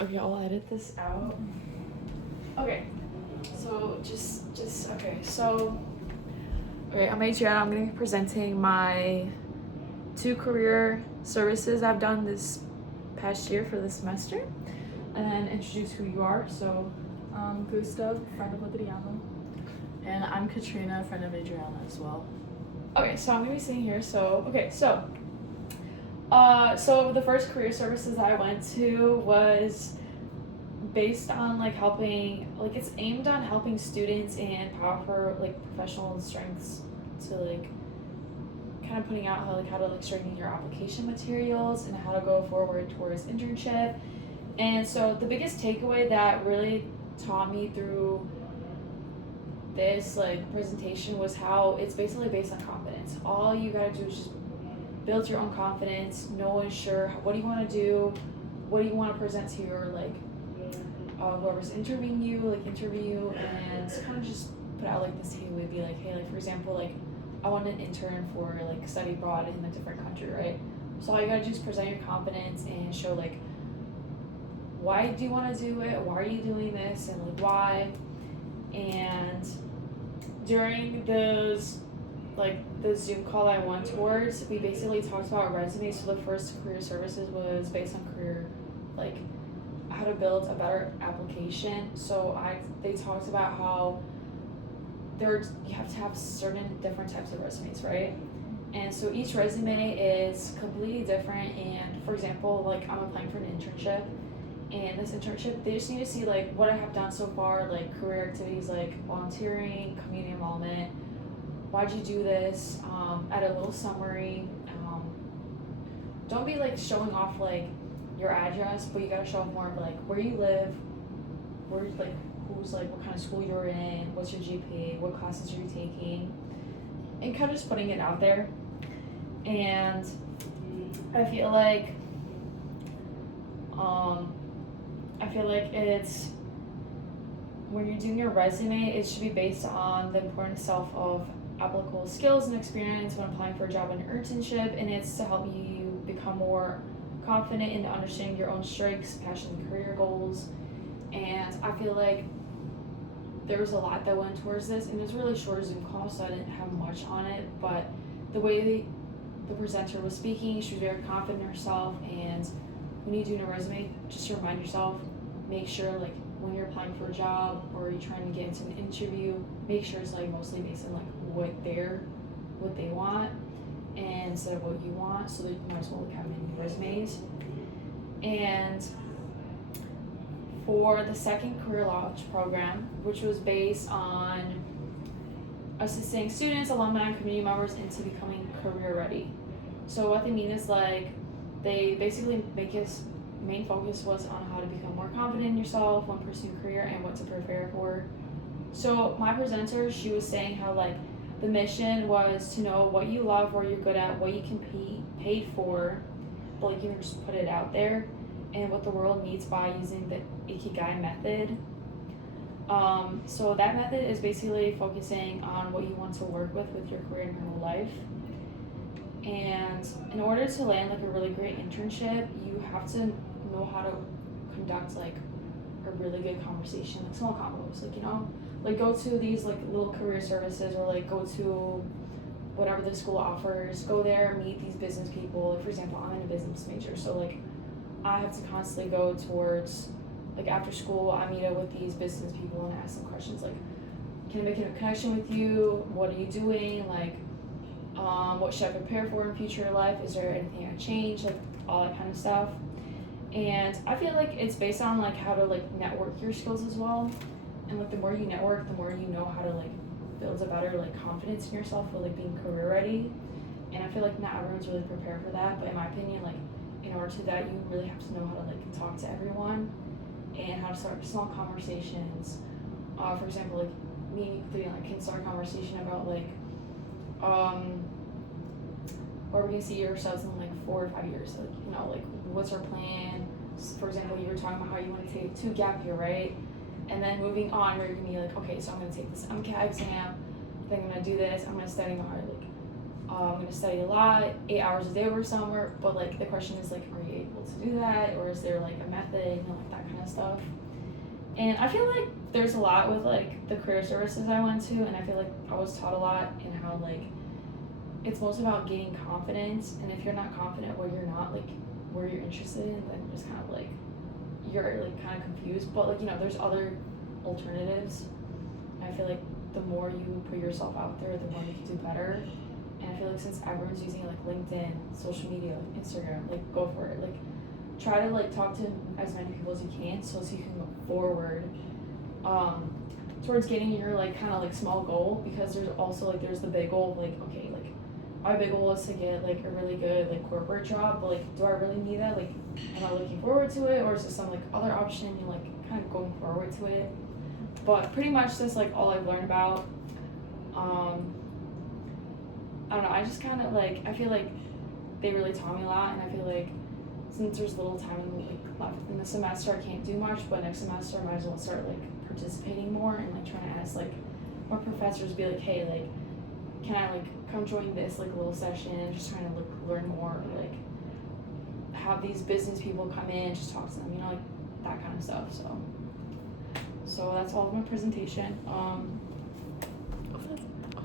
Okay, I'll edit this out. Okay, so okay, I'm Adriana. I'm going to be presenting my 2 career services I've done this past year for the semester, and then introduce who you are. So, Gustav, friend of Adriana. And I'm Katrina, friend of Adriana as well. okay, so I'm going to be sitting here. So the first career services I went to was based on it's aimed on helping students and power professional strengths to kind of putting out how to strengthen your application materials and how to go forward towards internship. And so the biggest takeaway that really taught me through this presentation was how it's basically based on confidence. All you gotta do is just build your own confidence. No one's sure what do you want to do, what do you want to present to your whoever's interviewing you, and kind of just put out this takeaway. Be like, hey, for example, I want an intern for study abroad in a different country, right? So all you gotta do is present your confidence and show why do you want to do it, why are you doing this, and why. And during those the Zoom call I went towards, we basically talked about resumes. So the first career services was based on career how to build a better application. So they talked about how you have to have certain different types of resumes, right? And so each resume is completely different. And for example, I'm applying for an internship, and this internship they just need to see what I have done so far, career activities volunteering, community involvement. Why'd you do this? Add a little summary. Don't be showing off your address, but you gotta show off more of where you live, where who's what kind of school you're in, what's your GPA, what classes you're taking, and kind of just putting it out there. And I feel like it's when you're doing your resume, it should be based on the important self of applicable skills and experience when applying for a job and internship, and it's to help you become more confident in understanding your own strengths, passions, and career goals. And I feel like there was a lot that went towards this, and it was a really short Zoom call, so I didn't have much on it, but the way the presenter was speaking, she was very confident in herself. And when you do a resume, just to remind yourself, make sure when you're applying for a job or you're trying to get into an interview, make sure it's mostly based on what they want, and instead of what you want, so that you might as well have many resumes. And for the second career launch program, which was based on assisting students, alumni, and community members into becoming career ready. So what they mean is they basically main focus was on how to become more confident in yourself when pursuing a career and what to prepare for. So my presenter, she was saying how the mission was to know what you love, what you're good at, what you can be paid for, but you can just put it out there, and what the world needs by using the Ikigai method. So that method is basically focusing on what you want to work with your career and your whole life. And in order to land a really great internship, you have to know how to conduct a really good conversation, small combos, go to these little career services, or go to whatever the school offers. Go there, meet these business people. For example, I'm in a business major, so I have to constantly go towards after school. I meet up with these business people and ask them questions can I make a connection with you? What are you doing? What should I prepare for in future life? Is there anything I change? All that kind of stuff. And I feel it's based on how to network your skills as well. And the more you network, the more you know how to build a better confidence in yourself for being career ready. And I feel not everyone's really prepared for that, but in my opinion, in order to do that, you really have to know how to talk to everyone and how to start small conversations. For example, me and Cleo can start a conversation about where we can see ourselves in 4 or 5 years. What's our plan? For example, you were talking about how you want to take 2 gap year, right? And then moving on, we're gonna be okay, so I'm gonna take this MCAT exam, then I'm gonna do this, I'm gonna study hard, I'm gonna study a lot, 8 hours a day over summer, but the question is are you able to do that, or is there a method, that kind kind of stuff. And I feel like there's a lot with like the career services I went to, and I feel like I was taught a lot in how like it's most about gaining confidence, and if you're not confident where you're not like where you're interested in, then it's kind of like you're like kind of confused. But like, you know, there's other alternatives. And I feel like the more you put yourself out there, the more you can do better. And I feel like since everyone's using like LinkedIn, social media, like Instagram, like go for it. Like try to like talk to as many people as you can so you can go forward towards getting your like kind of like small goal, because there's also like there's the big goal of like, okay, like my big goal is to get like a really good like corporate job, but like do I really need that? Like am I looking forward to it, or is there some like other option and like kind of going forward to it? But pretty much that's like all I've learned about. I don't know, I just kind of like, I feel like they really taught me a lot, and I feel like since there's little time like left in the semester, I can't do much, but next semester I might as well start like participating more and like trying to ask like more professors, be like, hey, like can I like come join this like little session, and just trying to like learn more, like have these business people come in and just talk to them, you know, like that kind of stuff. So that's all of my presentation.